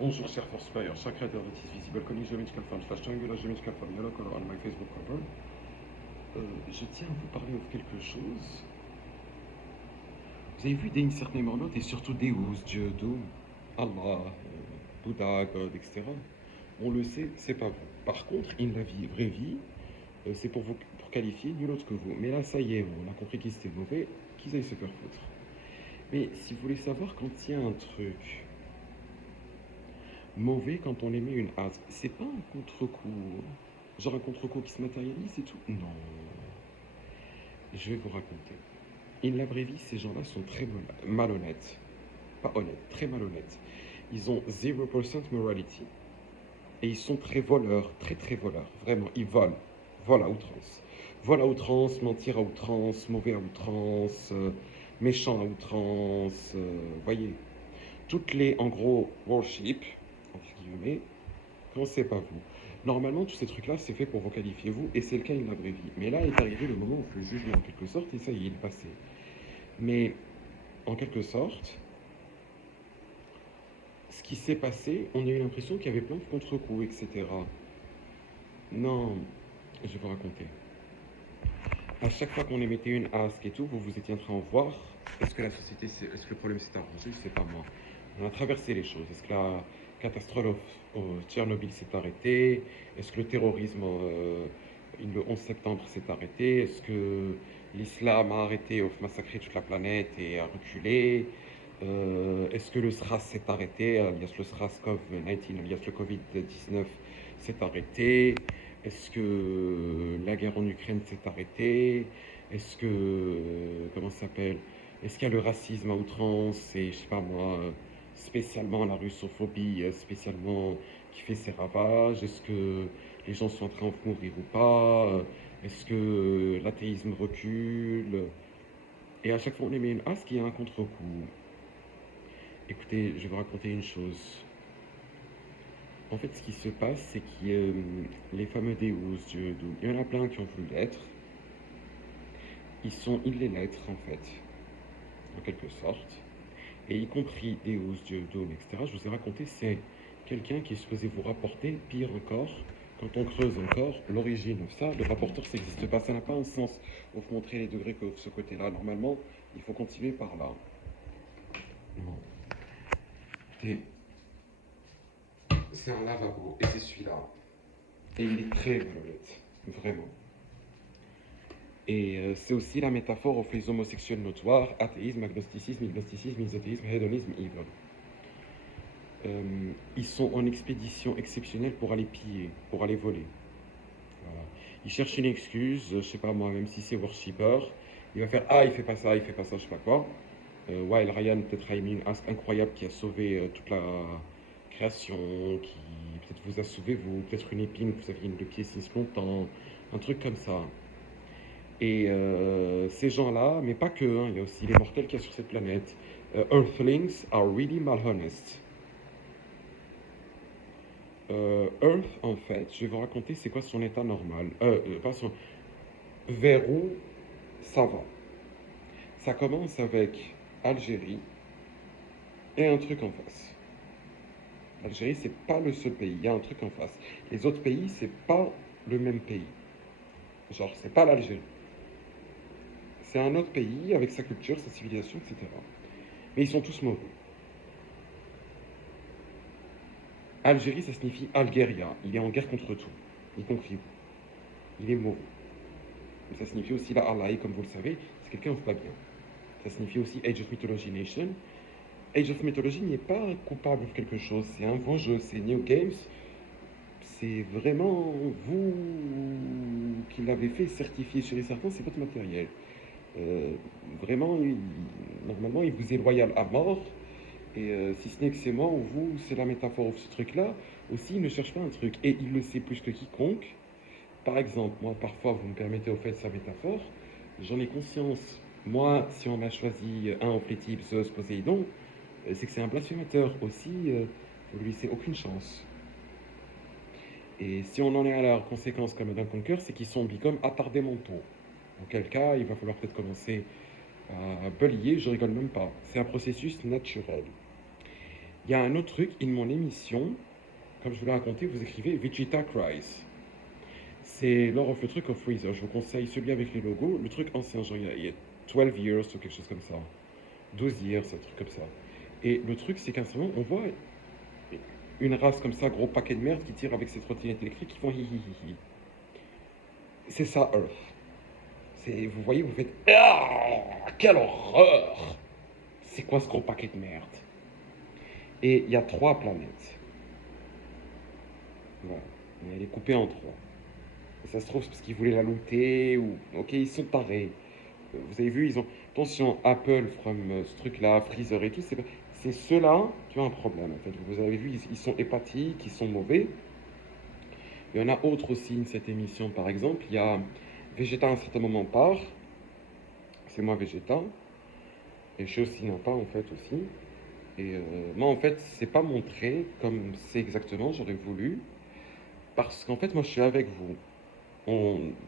Bonjour chers force players, chaque créateur de Tis Visible, comme Geometrical Farm, slash Triangular Geometrical Farm, yellow color on my Facebook cover. Je tiens à vous parler de quelque chose. Vous avez vu Deus Ex Machina et surtout Deus, Dieu, Doom, Allah, Bouddha, God, etc. On le sait, c'est pas vous. Par contre, in la vie, vraie vie, c'est pour vous pour qualifier nul autre que vous. Mais là, ça y est, on a compris qu'ils étaient mauvais, qu'ils aillent se faire foutre. Mais si vous voulez savoir quand il y a un truc mauvais quand on émet une asque, c'est pas un contre-coup, genre un contre-coup qui se matérialise et tout. Non, je vais vous raconter. In la vraie vie, ces gens-là sont très malhonnêtes. Pas honnêtes, très malhonnêtes. Ils ont 0% morality. Et ils sont très voleurs, très très voleurs. Vraiment, ils volent. Volent à outrance. Vol à outrance, mentir à outrance, mauvais à outrance, méchant à outrance. Voyez, toutes les, en gros, worship, entre guillemets, quand c'est pas vous. Normalement, tous ces trucs-là, c'est fait pour vous qualifier vous, et c'est le cas in la vraie vie. Mais là est arrivé le moment où le jugement, en quelque sorte, et ça y est, il est passé. Mais, en quelque sorte, ce qui s'est passé, on a eu l'impression qu'il y avait plein de contre-coups, etc. Non, je vais vous raconter. À chaque fois qu'on émettait une ask et tout, vous étiez en train de voir, est-ce que la société, est-ce que le problème s'est arrangé? Je sais pas moi. On a traversé les choses. Est-ce que la catastrophe au Tchernobyl s'est arrêtée? Est-ce que le terrorisme le 11 septembre s'est arrêté? Est-ce que l'islam a arrêté de massacrer toute la planète et a reculé? Est-ce que le SRAS s'est arrêté? Alias le SRAS-CoV-19, alias le Covid-19 s'est arrêté? Est-ce que la guerre en Ukraine s'est arrêtée? Est-ce que, comment ça s'appelle? Est-ce qu'il y a le racisme à outrance et, je sais pas moi, spécialement la russophobie, spécialement qui fait ses ravages? Est-ce que les gens sont en train de mourir ou pas? Est-ce que l'athéisme recule? Et à chaque fois, on émet une ce qu'il y a un contre-coup. Écoutez, je vais vous raconter une chose. En fait, ce qui se passe, c'est que les fameux Deus, Dieu, Doom, il y en a plein qui ont voulu l'être. Ils sont les lettres, en fait, en quelque sorte. Et y compris Deus, Dieu, Doom, etc. Je vous ai raconté, c'est quelqu'un qui est supposé vous rapporter, pire encore, quand on creuse encore l'origine de ça, le rapporteur, ça n'existe pas, ça n'a pas un sens. Pour vous montrer les degrés que ce côté-là, normalement, il faut continuer par là. Non. C'est un lavabo, et c'est celui-là. Et il est très malhonnête, vraiment. Et c'est aussi la métaphore aux faits homosexuels notoires, athéisme, agnosticisme, isothéisme, hédonisme, evil. Ils sont en expédition exceptionnelle pour aller piller, pour aller voler. Voilà. Ils cherchent une excuse, je sais pas moi, même si c'est worshipper, il va faire ah il fait pas ça, je sais pas quoi. While Ryan peut-être a émis une ask incroyable qui a sauvé toute la création, qui peut-être vous a sauvé vous, peut-être une épine que vous aviez une de pied since longtemps, un truc comme ça. Et ces gens-là, mais pas que, hein, il y a aussi les mortels qu'il y a sur cette planète. Earthlings are really malhonest. Earth, en fait, je vais vous raconter c'est quoi son état normal. Pas son... Vers où ça va. Ça commence avec Algérie et un truc en face. L'Algérie, c'est pas le seul pays, il y a un truc en face. Les autres pays, c'est pas le même pays. Genre, c'est pas l'Algérie. C'est un autre pays avec sa culture, sa civilisation, etc. Mais ils sont tous mauvais. Algérie, ça signifie Algéria. Il est en guerre contre tout, y compris vous. Il est mauvais. Ça signifie aussi la Allah, comme vous le savez, c'est quelqu'un de pas bien. Ça signifie aussi Age of Mythology Nation. Age of Mythology n'est pas coupable de quelque chose, c'est un bon jeu, c'est New Games. C'est vraiment vous qui l'avez fait certifier sur les certains, c'est votre matériel. Euh, Vraiment, normalement, il vous est loyal à mort. Et si ce n'est que c'est moi ou vous, c'est la métaphore de ce truc-là. Aussi, il ne cherche pas un truc. Et il le sait plus que quiconque. Par exemple, moi, parfois, vous me permettez au fait sa métaphore, j'en ai conscience. Moi, si on a choisi un Ophétype, Zeus, Poséidon, c'est que c'est un blasphémateur. Aussi, vous lui laissez aucune chance. Et si on en est à la conséquence comme d'un Conquer, c'est qu'ils sont bicom attardés mentaux. Auquel cas, il va falloir peut-être commencer à balayer, je rigole même pas. C'est un processus naturel. Il y a un autre truc, in mon émission, comme je vous l'ai raconté, vous écrivez Vegeta Cries. C'est Lore of the Truc of Freezer. Je vous conseille celui avec les logos. Le truc ancien, genre il y a 12 years ou quelque chose comme ça. 12 years, un truc comme ça. Et le truc, c'est qu'à ce moment, on voit une race comme ça, gros paquet de merde, qui tire avec ses trottinettes électriques, qui font hi hi hi hi. C'est ça, Earth. Vous voyez, vous faites ah, quelle horreur! C'est quoi ce gros paquet de merde? Et il y a 3 planètes. Voilà. Elle est coupée en 3. Et ça se trouve, c'est parce qu'ils voulaient la looter ou. Ok, ils sont tarés. Vous avez vu, ils ont. Attention, Apple, from ce truc-là, Freezer et tout, c'est ceux-là qui ont un problème. En fait, vous avez vu, ils sont hépatiques, ils sont mauvais. Il y en a autres aussi, cette émission, par exemple. Il y a Vegeta à un certain moment part. C'est moi Vegeta. Et je suis aussi Nappa, en fait, aussi. Et moi, en fait, c'est pas montré comme c'est exactement, j'aurais voulu. Parce qu'en fait, moi, je suis avec vous.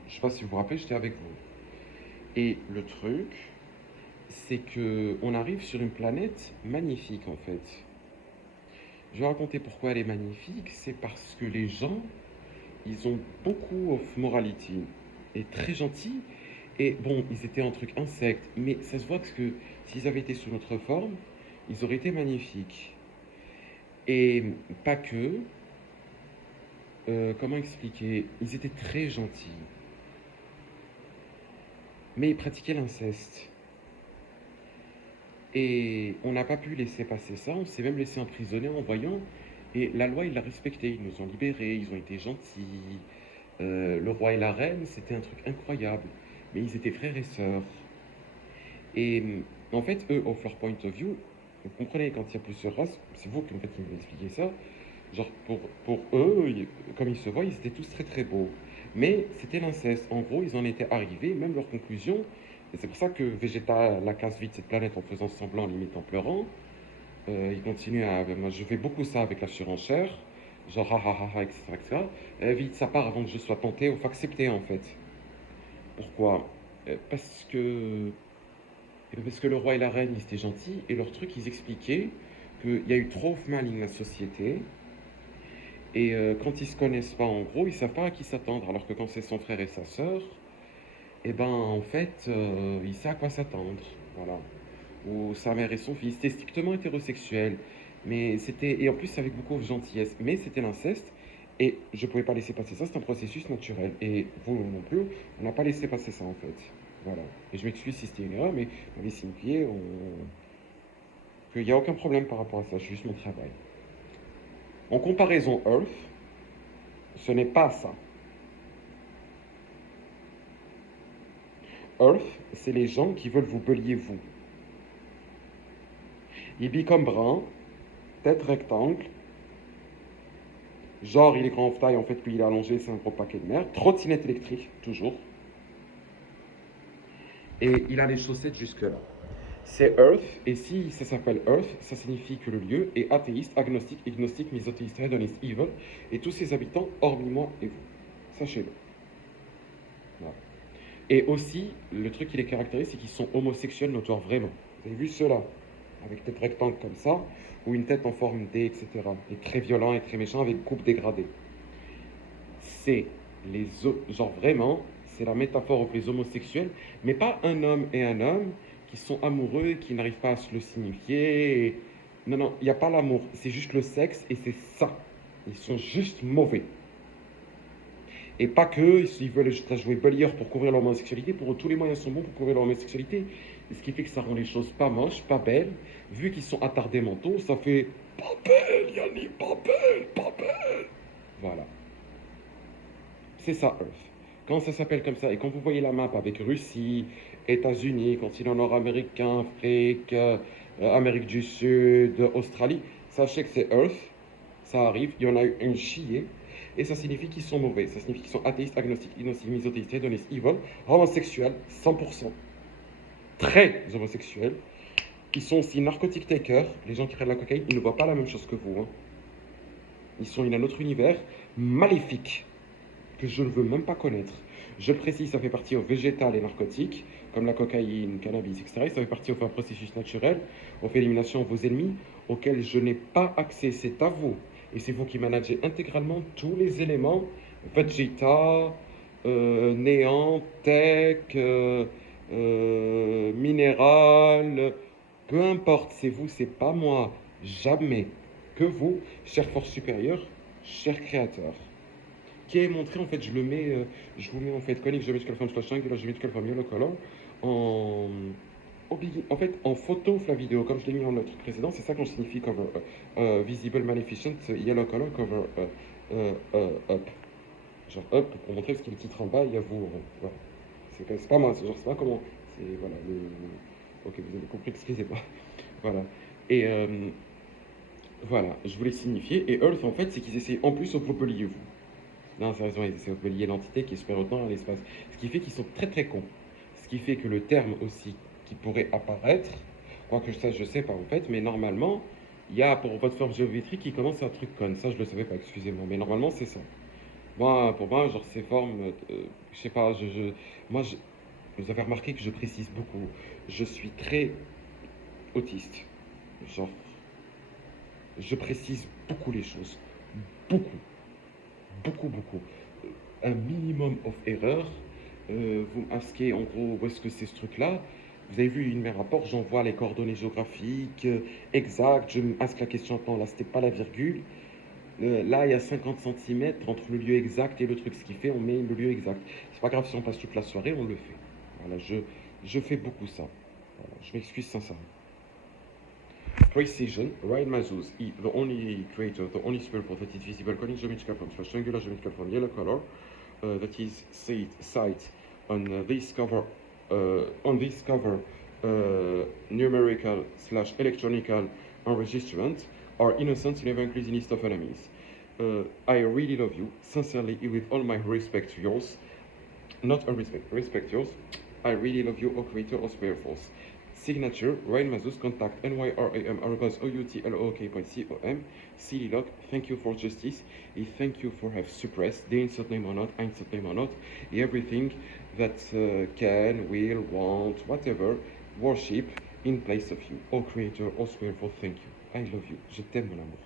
Je sais pas si vous vous rappelez, j'étais avec vous. Et le truc, c'est que on arrive sur une planète magnifique, en fait. Je vais raconter pourquoi elle est magnifique. C'est parce que les gens, ils ont beaucoup of morality. Et très gentils. Et bon, ils étaient un truc insecte. Mais ça se voit que s'ils avaient été sous notre forme, ils auraient été magnifiques. Et pas que. Comment expliquer? Ils étaient très gentils. Mais ils pratiquaient l'inceste. Et on n'a pas pu laisser passer ça, on s'est même laissé emprisonner en voyant. Et la loi, ils l'a respectée, ils nous ont libérés, ils ont été gentils. Le roi et la reine, c'était un truc incroyable. Mais ils étaient frères et sœurs. Et en fait, eux, of leur point of view, vous comprenez, quand il y a plusieurs races, c'est vous qui, en fait, qui m'expliquez ça. Genre, pour eux, comme ils se voient, ils étaient tous très très beaux. Mais c'était l'inceste. En gros, ils en étaient arrivés, même leur conclusion. Et c'est pour ça que Vegeta la casse vite cette planète en faisant semblant, limite en pleurant. Il continue à. Moi, je fais beaucoup ça avec la surenchère. Genre, ha ha ha ha, etc. etc. Vite, ça part avant que je sois tenté ou accepté, en fait. Pourquoi? Parce que. Parce que le roi et la reine, ils étaient gentils. Et leur truc, ils expliquaient qu'il y a eu trop de mal dans la société. Et quand ils se connaissent pas, en gros, ils savent pas à qui s'attendre. Alors que quand c'est son frère et sa sœur, eh ben, en fait, il sait à quoi s'attendre. Voilà. Ou sa mère et son fils. C'était strictement hétérosexuel. Mais c'était. Et en plus, avec beaucoup de gentillesse. Mais c'était l'inceste. Et je pouvais pas laisser passer ça. C'est un processus naturel. Et vous non plus, on n'a pas laissé passer ça, en fait. Voilà. Et je m'excuse si c'était une erreur, mais on avait signifié qu'il n'y a aucun problème par rapport à ça. C'est juste mon travail. En comparaison Earth, ce n'est pas ça. Earth, c'est les gens qui veulent vous belier vous. Il comme brun, tête rectangle, genre il est grand en taille en fait, puis il est allongé, c'est un gros paquet de merde. Trottinette électrique, toujours. Et il a les chaussettes jusque-là. C'est Earth, et si ça s'appelle Earth, ça signifie que le lieu est athéiste, agnostique, agnostique, misothéiste, hédoniste, evil, et tous ses habitants, hormis moi et vous. Sachez-le. Voilà. Et aussi, le truc qui les caractérise, c'est qu'ils sont homosexuels notoires, vraiment. Vous avez vu ceux-là, avec tête rectangle comme ça, ou une tête en forme D, etc. Et très violent et très méchant, avec coupe dégradée. C'est genre vraiment, c'est la métaphore pour les homosexuels, mais pas un homme et un homme qui sont amoureux, qui n'arrivent pas à se le signifier. Non, non, il n'y a pas l'amour, c'est juste le sexe et c'est ça. Ils sont juste mauvais. Et pas que, ils veulent juste jouer belier pour couvrir leur homosexualité, pour eux, tous les moyens sont bons pour couvrir leur homosexualité. Et ce qui fait que ça rend les choses pas moches, pas belles. Vu qu'ils sont attardés mentaux, ça fait pas belle, Yannick, pas belle, pas belle. Voilà. C'est ça, Earth. Quand ça s'appelle comme ça, et quand vous voyez la map avec Russie, États-Unis, continent nord-américain, Afrique, Amérique du Sud, Australie, sachez que c'est Earth, ça arrive, il y en a eu une chier, et ça signifie qu'ils sont mauvais, ça signifie qu'ils sont athéistes, agnostiques, innocents, misothéistes, hédonistes, evil, homosexuels, 100%, très homosexuels, ils sont aussi narcotiques takers, les gens qui prennent la cocaïne, ils ne voient pas la même chose que vous, hein. Il y a un autre univers maléfique, que je ne veux même pas connaître. Je le précise, ça fait partie aux végétales et narcotiques, comme la cocaïne, cannabis, etc. Et ça fait partie au processus naturel, on fait élimination de vos ennemis, auxquels je n'ai pas accès. C'est à vous. Et c'est vous qui managez intégralement tous les éléments, Vegeta, néant, tech, minéral, peu importe, c'est vous, c'est pas moi. Jamais que vous, chère force supérieure, cher créateur. Qui est montré, en fait, je vous mets en fait conic geometrical form slash angular geometrical form yellow color en, en fait, en photo la vidéo, comme je l'ai mis dans notre précédent, c'est ça qu'on signifie cover visible magnificent yellow color cover up. Genre up pour montrer ce qui est le titre en bas, il y a vous. Voilà. C'est pas moi, c'est genre, c'est pas comment. C'est voilà, ok, vous avez compris, excusez-moi. Voilà. Et voilà, je voulais signifier. Et Earth, en fait, c'est qu'ils essayent en plus de vous. Non, sérieusement, ils essaient de lier l'entité qui est super autant dans l'espace. Ce qui fait qu'ils sont très très cons. Ce qui fait que le terme aussi qui pourrait apparaître, quoique ça je sais pas en fait, mais normalement, il y a pour votre forme géométrique qui commence un truc con. Ça je le savais pas, excusez-moi, mais normalement c'est ça. Moi, pour moi, genre ces formes, je sais pas, moi, vous avez remarqué que je précise beaucoup. Je suis très autiste. Genre, je précise beaucoup les choses. Beaucoup, beaucoup. Un minimum of erreur. Vous masquez en gros où est-ce que c'est ce truc-là. Vous avez vu une mes rapports, j'envoie les coordonnées géographiques exactes, je masque la question en temps, là c'était pas la virgule. Là il y a 50 centimètres entre le lieu exact et le truc, ce qui fait on met le lieu exact. C'est pas grave si on passe toute la soirée, on le fait. Voilà, je fais beaucoup ça. Voilà, je m'excuse sincèrement. Precision, Ryan Mazuz, the only creator, the only spiritual that is visible according to geometrical form, slash angular geometrical form, yellow color, that is site on this cover, numerical slash electronical enregistrement are innocent, never including list of enemies. I really love you, sincerely, with all my respect to yours. Not unrespect, respect yours. I really love you, O creator of Spare Force. Signature, Ryan Mazus, contact nyram@outlook.com. Silly Lock, thank you for justice. And thank you for have suppressed the insert name or not, insert name or not, everything that can, will, want, whatever, worship in place of you. O creator of Spare Force, thank you. I love you. Je t'aime, mon amour.